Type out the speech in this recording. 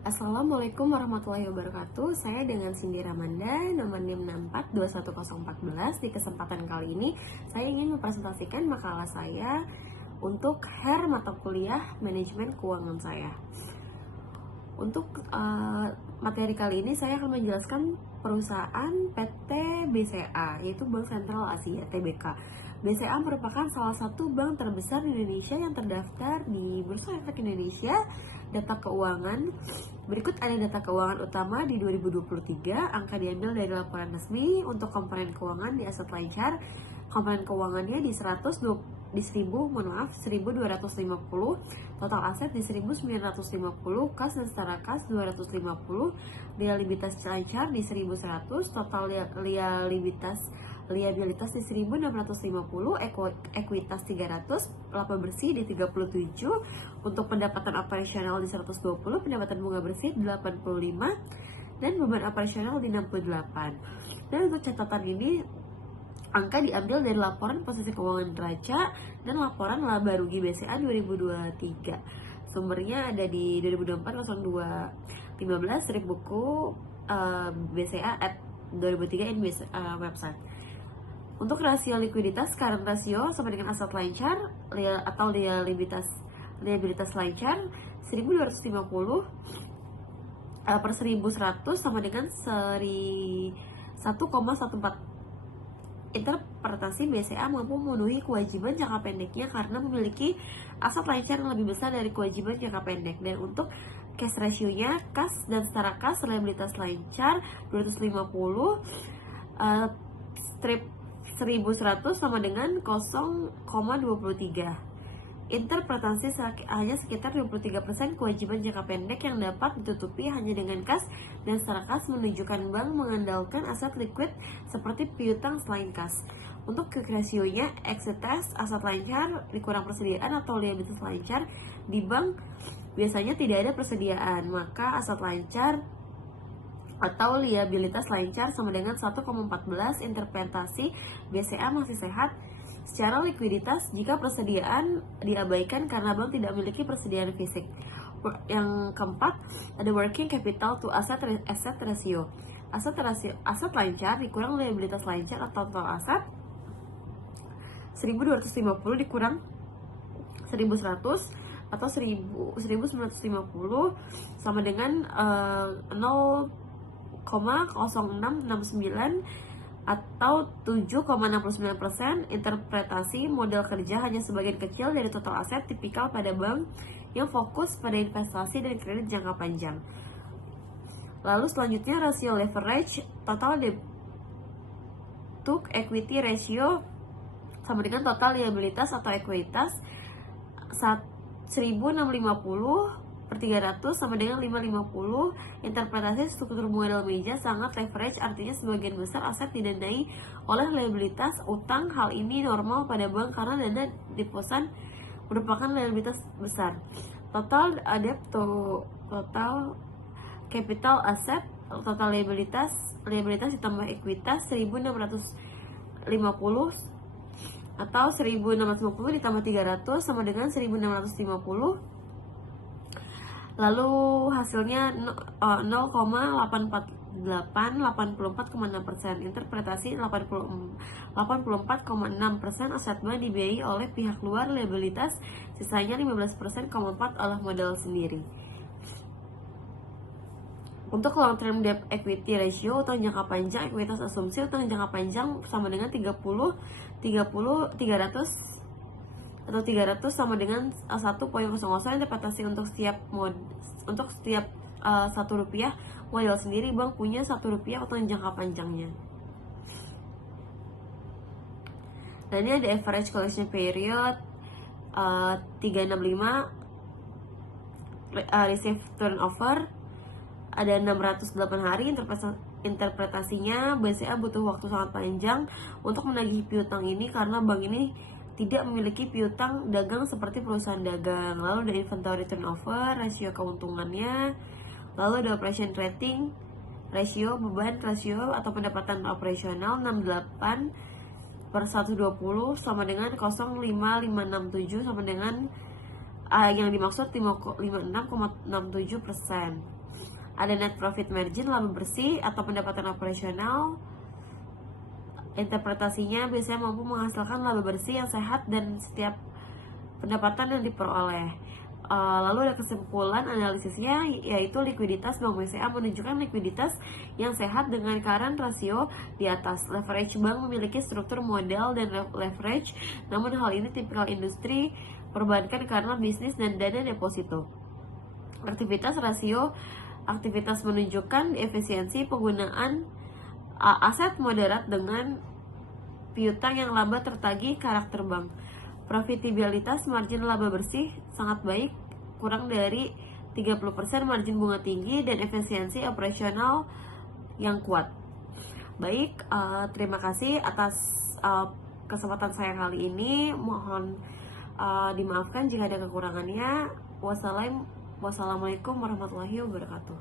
Assalamualaikum warahmatullahi wabarakatuh. Saya dengan Cindy Ramanda, nomor NIM 6421014. Di kesempatan kali ini, saya ingin mempresentasikan makalah saya untuk HER mata kuliah manajemen keuangan saya. Untuk materi kali ini, saya akan menjelaskan perusahaan PT BCA, yaitu Bank Sentral Asia (TBK). BCA merupakan salah satu bank terbesar di Indonesia yang terdaftar di Bursa Efek Indonesia. Data keuangan berikut ada data keuangan utama di 2023. Angka diambil dari laporan resmi. Untuk komponen keuangan di aset lancar, komponen keuangannya di 1.250, total aset di 1.950, kas dan setara kas 250, liabilitas lancar di 1.100, total liabilitas di 1.650, ekuitas 300, laba bersih di 37, untuk pendapatan operasional di 120, pendapatan bunga bersih di 85, dan beban operasional di 68. Dan untuk catatan ini, angka diambil dari laporan posisi keuangan neraca dan laporan laba rugi BCA 2023. Sumbernya ada di 2024-02-15 strip buku BCA at 2003 in website. Untuk rasio likuiditas, current ratio sama dengan aset lancar atau liabilitas lancar 1.250 per 1.100 sama dengan 1,14. Interpretasi BCA mampu memenuhi kewajiban jangka pendeknya karena memiliki aset lancar yang lebih besar dari kewajiban jangka pendek. Dan untuk cash ratio-nya, kas dan setara kas liabilitas lancar 250 strip 1.100 sama dengan 0,23. Interpretasi hanya sekitar 23% kewajiban jangka pendek yang dapat ditutupi hanya dengan kas dan setara kas, menunjukkan bank mengandalkan aset liquid seperti piutang selain kas. Untuk quick ratio-nya, exit test aset lancar dikurang persediaan atau liabilitas lancar di bank biasanya tidak ada persediaan, maka aset lancar atau liabilitas lancar sama dengan 1,14. Interpretasi BCA masih sehat secara likuiditas jika persediaan diabaikan karena bank tidak memiliki persediaan fisik. Yang keempat, ada working capital to asset ratio. Aset lancar dikurang liabilitas lancar atau total aset 1.250 dikurang 1.100 atau 1.950 sama dengan 0,0669 atau 7,69%. Interpretasi modal kerja hanya sebagian kecil dari total aset, tipikal pada bank yang fokus pada investasi dan kredit jangka panjang. Lalu selanjutnya, rasio leverage total debt to equity ratio sama dengan total liabilitas atau ekuitas 1.650 per 300 sama dengan 550. Interpretasi struktur modal meja sangat leverage, artinya sebagian besar aset didanai oleh liabilitas utang. Hal ini normal pada bank karena dana deposan merupakan liabilitas besar. Total debt to total capital asset, total liabilitas ditambah ekuitas 1.650 atau 1.650 ditambah 300 sama dengan 1.650. Lalu hasilnya 0,848 84,6%. Interpretasi 84,6% aset bank dibiayai oleh pihak luar liabilitas, sisanya 15,4% oleh modal sendiri. Untuk long term debt equity ratio, utang jangka panjang, ekuitas asumsi utang jangka panjang sama dengan 300 atau 300 sama dengan 1,00. Interpretasi untuk setiap Rp1 modal sendiri, bank punya Rp1 utang jangka panjangnya. Dan ini ada average collection period 365, receive turnover ada 608 hari. Interpretasinya BCA butuh waktu sangat panjang untuk menagih piutang ini karena bank ini tidak memiliki piutang dagang seperti perusahaan dagang. Lalu ada inventory turnover, rasio keuntungannya. Lalu ada operation rating, rasio beban rasio atau pendapatan operasional 68 per 120 sama dengan 0,5567 sama dengan yang dimaksud 56,67%. Ada net profit margin, laba bersih atau pendapatan operasional. Interpretasinya biasanya mampu menghasilkan laba bersih yang sehat dan setiap pendapatan yang diperoleh. Lalu ada kesimpulan analisisnya, yaitu likuiditas Bank BCA menunjukkan likuiditas yang sehat dengan current rasio di atas. Leverage bank memiliki struktur modal dan leverage, namun hal ini tipikal industri perbankan karena bisnis dan dana deposito. Aktivitas rasio aktivitas menunjukkan efisiensi penggunaan aset moderat dengan piutang yang laba tertagih karakter bank. Profitabilitas margin laba bersih sangat baik, kurang dari 30%, margin bunga tinggi, dan efisiensi operasional yang kuat. Baik, terima kasih atas kesempatan saya kali ini. Mohon dimaafkan jika ada kekurangannya. Wassalamualaikum warahmatullahi wabarakatuh.